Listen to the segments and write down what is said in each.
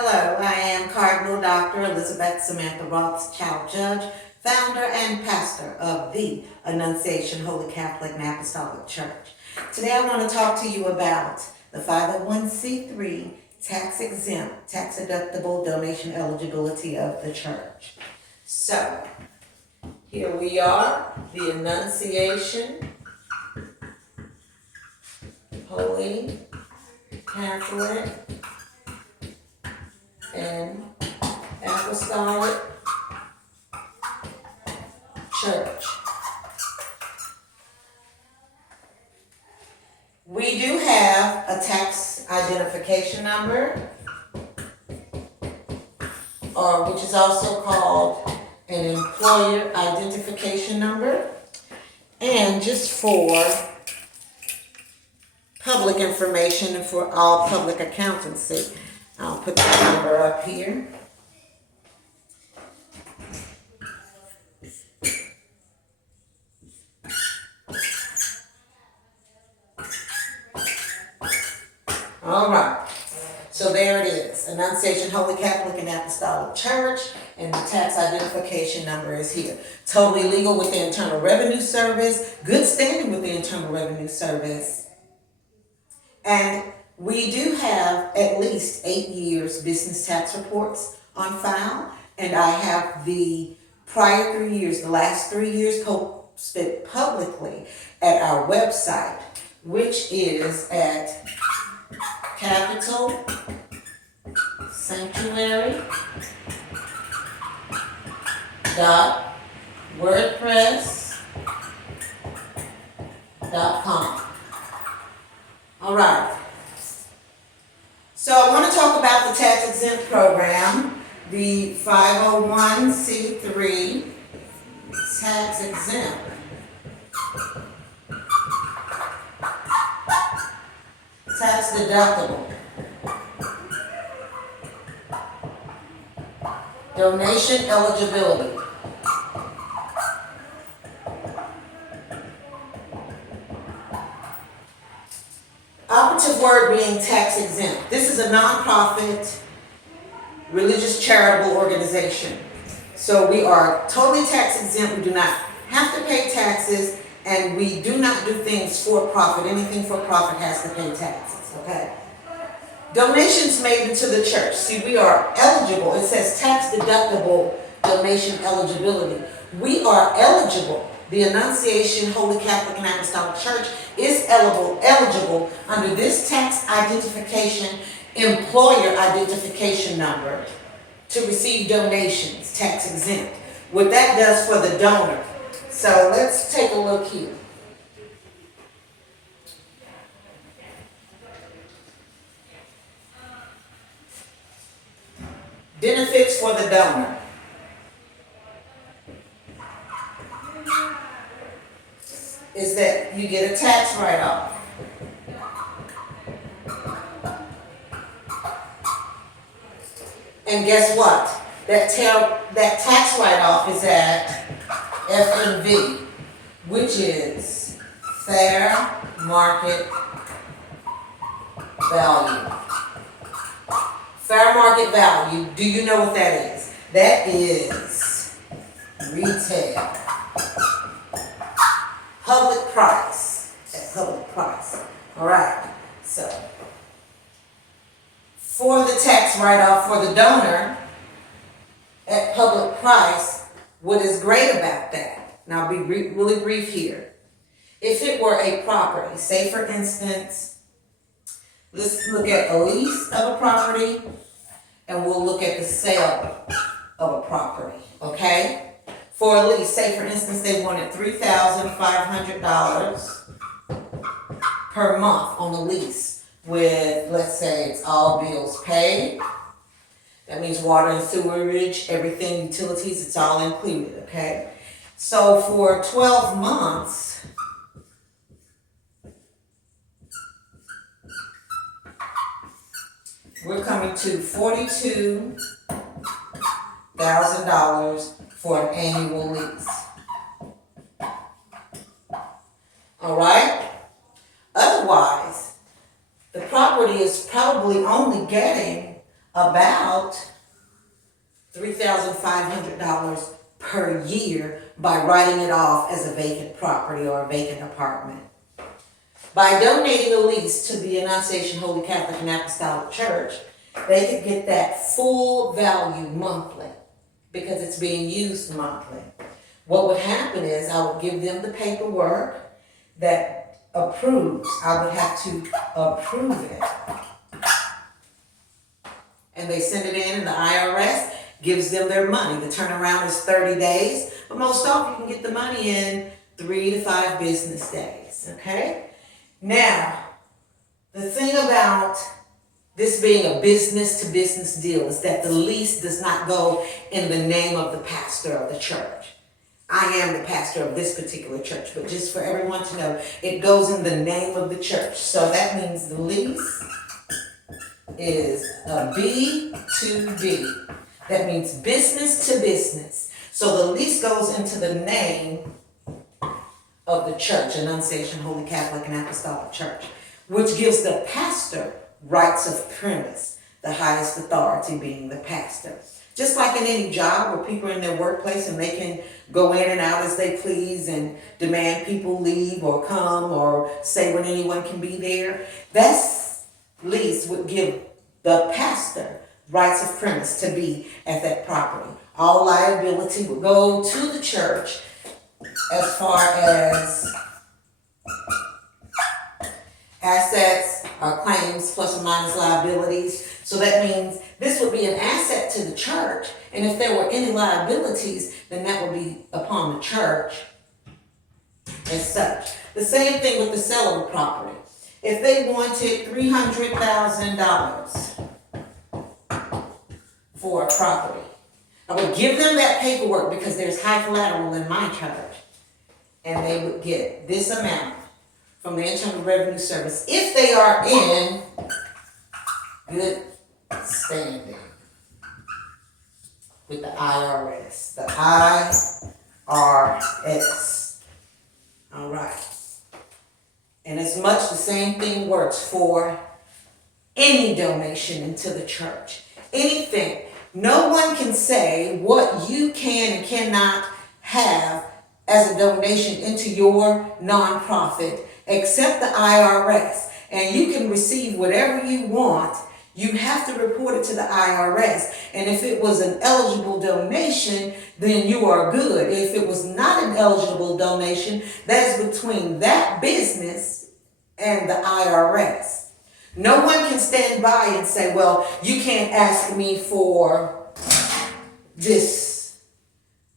Hello, I am Cardinal Dr. Elizabeth Samantha Rothschild, Judge, founder and pastor of the Annunciation Holy Catholic and Apostolic Church. Today I want to talk to you about the 501c3 tax-exempt, tax-deductible donation eligibility of the church. So, here we are, the Annunciation Holy Catholic and Apostolic Church. We do have a tax identification number, or which is also called an employer identification number. And just for public information and for all public accountancy, I'll put the number up here. All right, so there it is, Annunciation Holy Catholic and Apostolic Church, and the tax identification number is here. Totally legal with the Internal Revenue Service, good standing with the Internal Revenue Service, and we do have at least 8 years business tax reports on file, and I have the prior 3 years, the last 3 years posted publicly at our website, which is at Capital Sanctuary .wordpress.com. All right. So I want to talk about the tax exempt program, the 501c3 tax exempt. Tax deductible. Donation eligibility. Operative word being tax exempt. This is a nonprofit, religious charitable organization. So we are totally tax exempt. We do not have to pay taxes, and we do not do things for profit. Anything for profit has to pay taxes, okay? Donations made into the church. See, we are eligible. It says tax deductible donation eligibility. We are eligible. The Annunciation Holy Catholic and Apostolic Church is eligible under this tax identification, employer identification number to receive donations, tax exempt. What that does for the donor. So let's take a look here. Benefits for the donor. Is that you get a tax write-off. And guess what? That tax write-off is at FMV, which is fair market value. Fair market value, do you know what that is? That is retail. Public price, at public price. All right, so for the tax write-off for the donor at public price, what is great about that? Now I'll be really brief here. If it were a property, say for instance, let's look at a lease of a property, and we'll look at the sale of a property, okay? For a lease, say for instance they wanted $3,500 per month on the lease with, let's say it's all bills paid. That means water and sewerage, everything, utilities, it's all included, okay? So for 12 months, we're coming to $42,000 for an annual lease. All right? Otherwise, the property is probably only getting about $3,500 per year by writing it off as a vacant property or a vacant apartment. By donating a lease to the Annunciation Holy Catholic and Apostolic Church, they could get that full value monthly because it's being used monthly. What would happen is I would give them the paperwork that approves. I would have to approve it. And they send it in and the IRS gives them their money. The turnaround is 30 days, but most often you can get the money in 3 to 5 business days, okay? Now, the thing about this being a business-to-business deal is that the lease does not go in the name of the pastor of the church. I am the pastor of this particular church, but just for everyone to know, it goes in the name of the church. So that means the lease is a B2B. That means business to business. So the lease goes into the name of the church, Annunciation Holy Catholic and Apostolic Church, which gives the pastor rights of premise, the highest authority being the pastor. Just like in any job where people are in their workplace and they can go in and out as they please and demand people leave or come or say when anyone can be there, that lease would give the pastor rights of premise to be at that property. All liability would go to the church as far as assets or claims plus or minus liabilities. So that means this would be an asset to the church, and if there were any liabilities, then that would be upon the church as such. The same thing with the sale of a property. If they wanted $300,000 for a property, I would give them that paperwork because there's high collateral in my church, and they would get this amount from the Internal Revenue Service if they are in good standing with the IRS. The IRS. All right. And as much the same thing works for any donation into the church. Anything. No one can say what you can and cannot have as a donation into your nonprofit except the IRS. And you can receive whatever you want. You have to report it to the IRS. And if it was an eligible donation, then you are good. If it was not an eligible donation, that is between that business and the IRS. No one can stand by and say, well, you can't ask me for this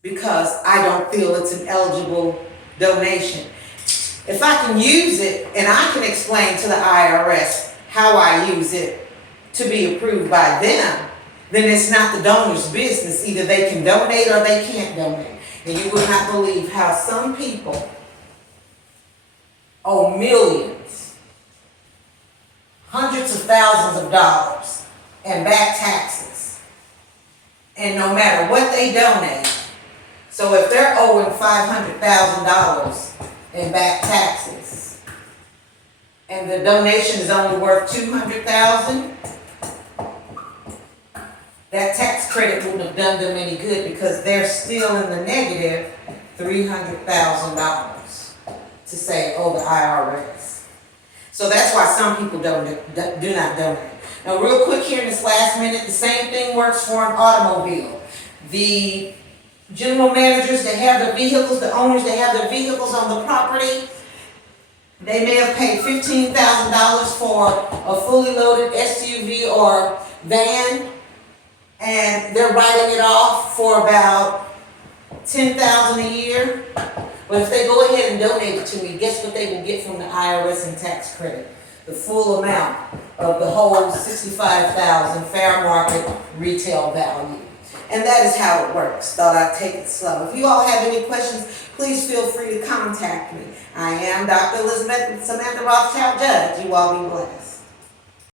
because I don't feel it's an eligible donation. If I can use it and I can explain to the IRS how I use it to be approved by them, then it's not the donor's business. Either they can donate or they can't donate. And you would not believe how some people owe millions, hundreds of thousands of dollars, and back taxes. And no matter what they donate, so if they're owing $500,000 in back taxes, and the donation is only worth $200,000, that tax credit wouldn't have done them any good because they're still in the negative $300,000 to say, oh, the IRS. So that's why some people do not donate. Now, real quick here in this last minute, the same thing works for an automobile. The general managers that have the vehicles, the owners that have the vehicles on the property, they may have paid $15,000 for a fully loaded SUV or van, and they're writing it off for about $10,000 a year. But if they go ahead and donate it to me, guess what they will get from the IRS in tax credit? The full amount of the whole $65,000 fair market retail value. And that is how it works. Thought I'd take it slow. If you all have any questions, please feel free to contact me. I am Dr. Elizabeth Samantha Rothschild Judge. You all be blessed.